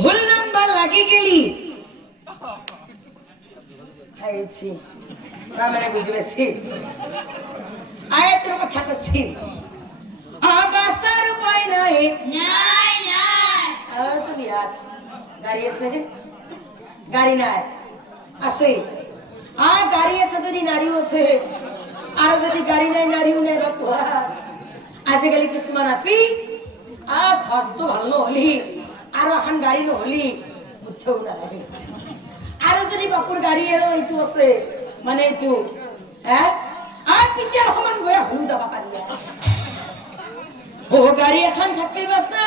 ভুল নাম্বার লাগি গেলি আইছি না মানে বুঝি বেশি আয় তোর কথা কছি আবাসার উপায় নাই নাই নাই আসলে यार গাড়ি আছে গাড়ি নাই আছে গাড়ি আছে যদি নারীও আছে আর যদি গাড়ি নাই নারীও নাই বাপু আজিকালি কিছুমান আপি ঘর তো ভালো হলি আর এখন গাড়ি নহলি বুঝছেও না আর যদি বাপুর গাড়ি এর এইটো আছে মানে এইটো হ্যাঁ আর কিটা সমান বয়া হলু যাবা পারি ও গাড়ি এখন থাকতে বাসা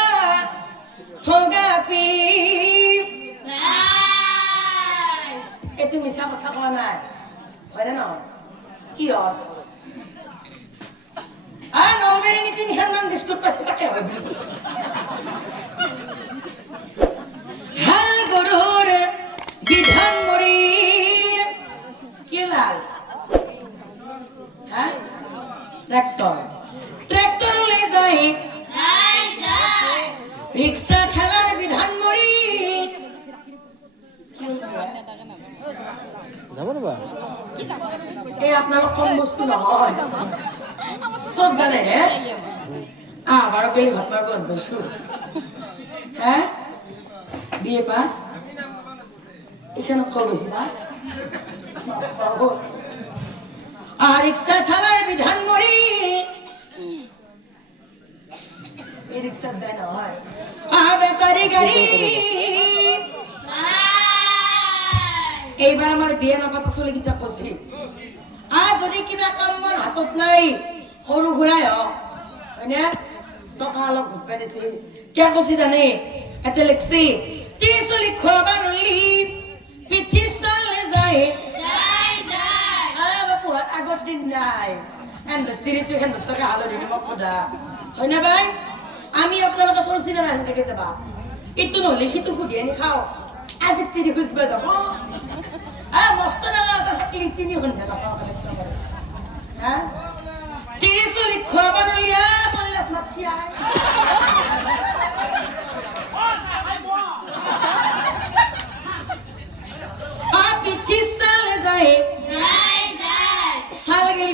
ঠগা পি এইটো মিছা কথা কোৱা নাই হয়নে নহয় কি হয় নলবাৰী নীতি নিশানমান বিস্কুট পাইছে তাকে হয় বুলি কৈছে হাল গৰুৰ বিধান মৰিৰ কি লাল হ্যাঁ ট্ৰেক্টৰ লৈ যায় রিক্সা ঠেলার বিধান মরির এই আপনার কম বস্তু নহয় সব জানে আবারও গেলি ভাত মারব বসু হ্যাঁ বিয়ে পাস এখানে কম বেশি পাস আর রিক্সা ঠেলার বিধান মরি এই রিক্সা যায় না হয় বেকারি গাড়ি এইবাৰ আমাৰ বিয়া নাপাতা চলি কিটা কৈছে যদি কিবা কাম মোৰ হাতত নাই সৰু ঘূৰাই হয়নে টকা অলপ ঘুপাই দিছে কিয় কৈছে জানে এতে লিখছি তি চলি খোৱাবা নলি পিঠি চালে যায় বাপু আগৰ দিন নাই এন্দৰ 30 টকা হালধি নিমখ সোধা হয়নে ভাই আমি আপোনালোকে চলছি না ৰান্ধি থাকে যাবা ইটো নহলে সিটো সুধি আনি খাও আজি 30 খুঁজবা যাব মস্ত ডাঙৰ এটা থাকিলে 3 ঘণ্টা নাপাওঁ হ্যাঁ 30 চলি খোৱাবা নলিয়া পল্লাস মাছি পিঠি চালে যায় চাল গেলি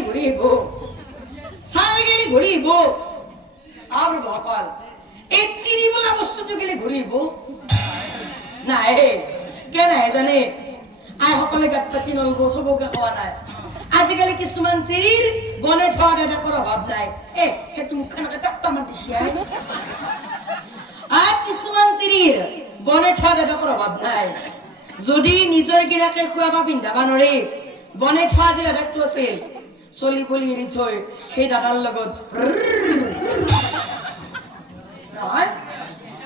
ঘূৰিব আৰ বাপাল এই চিনি বলা বস্তু তো গেলে ঘুৰিব না কেন জানে আই সকলে গাঁতটা চিনলব চবকে খোৱা নাই আজিকালি কিছুমান চিৰিৰ বনে থোৱা দেখাৰ অভাৱ নাই সেইটো মুখখনকে টাক্কা মাতিছি আৰ কিছুমান চিৰিৰ বনে থোৱা দেখাৰ অভাৱ নাই যদি নিজৰ গিৰাকে খুৱাবা পিন্ধাবা নৰে বনে থোৱা যে দেখাটো আছিল চলি পলি এৰি থৈ সেই দাদাৰ লগত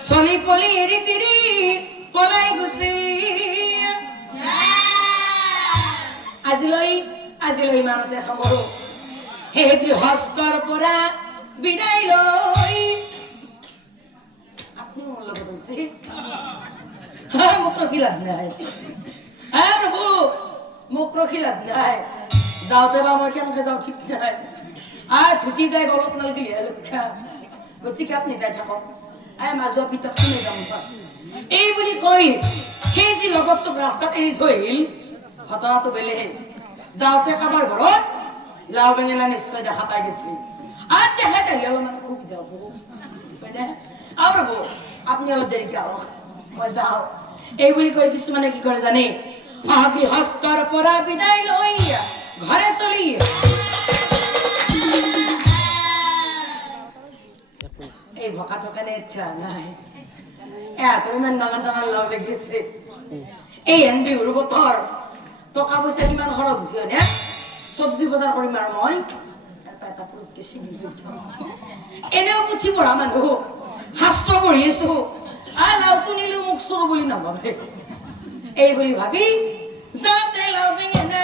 চলি পলি এৰি তিৰি পলাই গুচি আজিলৈ ইমানতে সামৰো সেই গৃহস্থৰ পৰা বিদায় লৈ আপুনি মোৰ লগত হৈছে মোক ৰখি লাভ নাই প্ৰভু মোক ৰখি লাভ নাই যাওঁতে বা মই কেনেকে যাওঁ ঠিক নাই ছুটি যায় গলত নাল দিলে লক্ষা গতিকে আপুনি যাই থাকক মাজৰ পিতাত শুনে যাম এই বুলি কৈ সেই যি লগতটোক ৰাস্তাত এৰি থৈ আহিল ঘটনাটো বেলেগ যাওঁতে কাৰোবাৰ ঘৰত লাও বেঙেনা নিশ্চয় দেখা পাই গৈছে তেখেত আহিলে অলপমান সুবিধা হ'ব হয়নে ৰ'ব আপুনি অলপ দেৰিকে আহক মই যাওঁ এই বুলি কৈ কিছুমানে কি কৰে জানে গৃহস্থৰ পৰা বিদায় লৈ ঘৰে চলি এই ভকা থকানে ইচ্ছা নাই এত ইমান ডাঙৰ ডাঙৰ লাও দেখিছে এই বিহুৰ বতৰ টকা পইচা কিমান খৰচ হৈছে হয়নে চব্জি বজাৰ কৰিম আৰু মই এটা পুৰুষকে চিনি এনেও পুথি পঢ়া মানুহ শাস্ত্ৰ পঢ়ি আছো লাওটো নিলেও মোক চৰু বুলি নাভাবে এই বুলি ভাবি যাতে লাও বেঙেনা